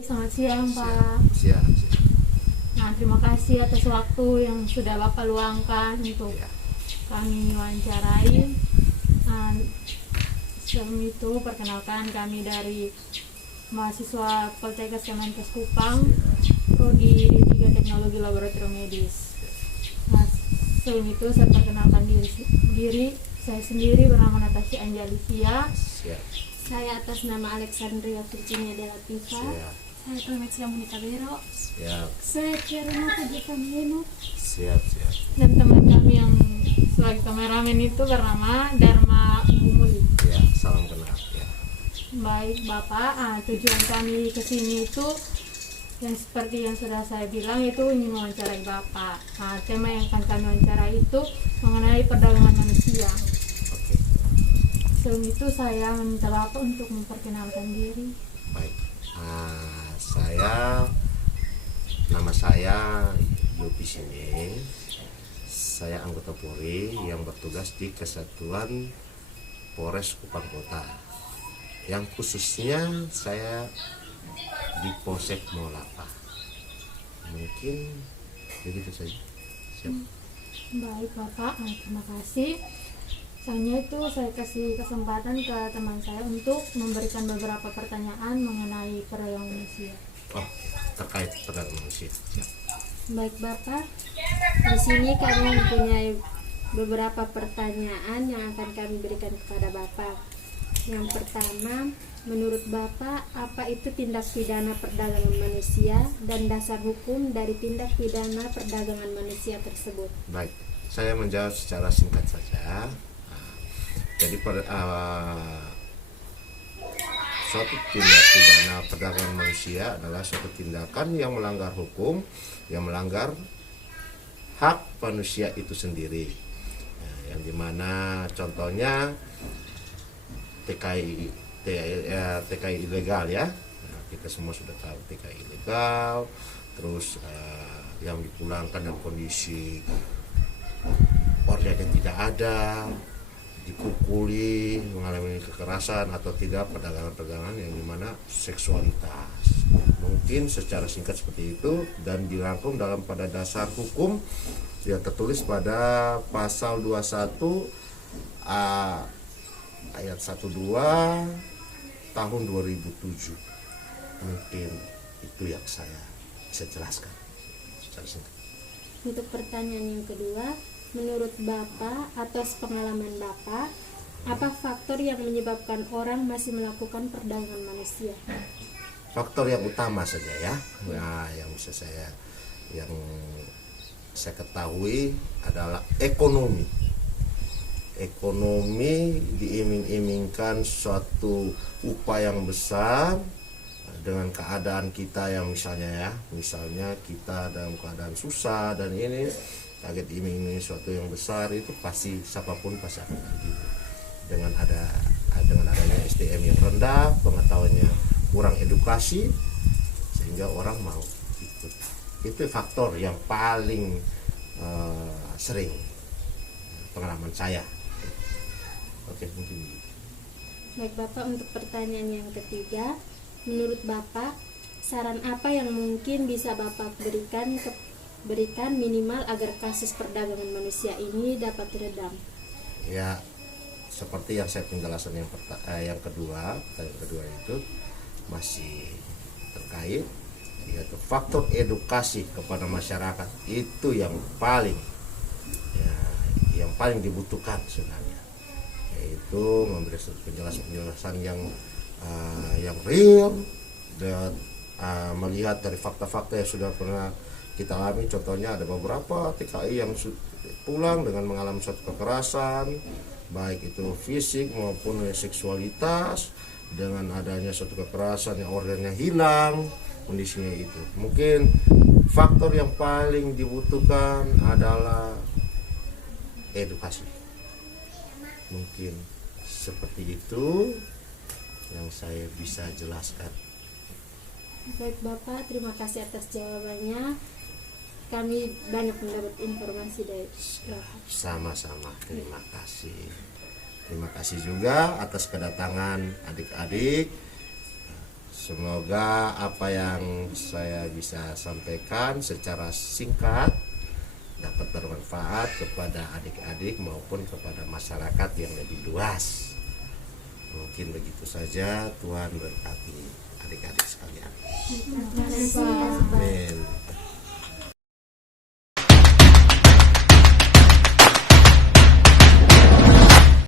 Selamat siang, Pak. Siap, siap. Nah, terima kasih atas waktu yang sudah Bapak luangkan untuk Ya, kami wawancarai. Nah, sebelum itu perkenalkan kami dari mahasiswa Poltekkes Kemenkes Kupang, Prodi D3 Teknologi Laboratorium Medis. Nah, sebelum itu saya perkenalkan diri saya sendiri bernama Natasha Anjalisia. siap, Saya atas nama Alexandria Virginia Della Piva. siap, Saya Clemencia Monica Bero. siap, Saya Kirana Pujikan Heno. siap, siap. Dan teman kami yang sebagai kameramen itu bernama Dharma Umumuli. Ya, salam kenal. Ya, Baik Bapak, tujuan kami ke sini itu yang seperti yang sudah saya bilang itu ingin mewawancarai Bapak. Nah, tema yang akan kami wawancarai itu mengenai perdagangan manusia. oke, Sebelum itu saya meminta Bapak untuk memperkenalkan diri. baik. Nama saya Yopi Sini. Saya anggota Polri yang bertugas di Kesatuan Polres Kupang Kota. Yang khususnya saya di Polsek Molapa. Mungkin begitu saja. Siap. Baik Bapak, terima kasih. Selanjutnya itu saya kasih kesempatan ke teman saya untuk memberikan beberapa pertanyaan mengenai perdagangan manusia. Oh, terkait perdagangan manusia. Siap. Baik Bapak, di sini kami mempunyai beberapa pertanyaan yang akan kami berikan kepada Bapak. Yang pertama, menurut Bapak, apa itu tindak pidana perdagangan manusia dan dasar hukum dari tindak pidana perdagangan manusia tersebut? Baik, saya menjawab secara singkat saja. Jadi suatu tindak pidana perdagangan manusia adalah suatu tindakan yang melanggar hukum, yang melanggar hak manusia itu sendiri. Nah, yang dimana contohnya TKI ilegal ya. Nah, kita semua sudah tahu TKI ilegal. Terus yang dipulangkan dalam kondisi organnya tidak ada, dipukuli, mengalami kekerasan atau tidak, perdagangan-perdagangan yang dimana seksualitas. Mungkin secara singkat seperti itu dan dirangkum dalam pada dasar hukum yang tertulis pada pasal 21 ayat 12 tahun 2007. Mungkin itu yang saya bisa jelaskan secara singkat. Untuk pertanyaan yang kedua, menurut Bapak, atas pengalaman Bapak, apa faktor yang menyebabkan orang masih melakukan perdagangan manusia? Faktor yang utama saja ya, yang saya ketahui adalah ekonomi. Ekonomi diiming-imingkan suatu upaya yang besar dengan keadaan kita yang misalnya kita dalam keadaan susah dan ini target iming-iming suatu yang besar, itu pasti siapapun pasti akan begitu. Dengan adanya SDM yang rendah, pengetahuannya kurang edukasi, sehingga orang mau ikut. Itu faktor yang paling sering pengalaman saya. Oke, mungkin. Baik Bapak, untuk pertanyaan yang ketiga, menurut Bapak, saran apa yang mungkin bisa Bapak berikan minimal agar kasus perdagangan manusia ini dapat diredam? Ya, seperti yang saya penjelasan yang kedua itu masih terkait, yaitu faktor edukasi kepada masyarakat itu yang paling dibutuhkan sebenarnya, yaitu memberi penjelasan yang real dan melihat dari fakta-fakta yang sudah pernah kita alami. Contohnya ada beberapa TKI yang pulang dengan mengalami suatu kekerasan, baik itu fisik maupun seksualitas, dengan adanya suatu kekerasan yang organnya hilang, kondisinya itu. Mungkin faktor yang paling dibutuhkan adalah edukasi. Mungkin seperti itu yang saya bisa jelaskan. Baik Bapak, terima kasih atas jawabannya. Kami banyak mendapat informasi dari Bapak. Sama-sama, terima kasih. Terima kasih juga atas kedatangan adik-adik Semoga apa yang saya bisa sampaikan secara singkat dapat bermanfaat kepada adik-adik maupun kepada masyarakat yang lebih luas. Mungkin begitu saja. Tuhan berkati adik-adik sekalian. Terima kasih.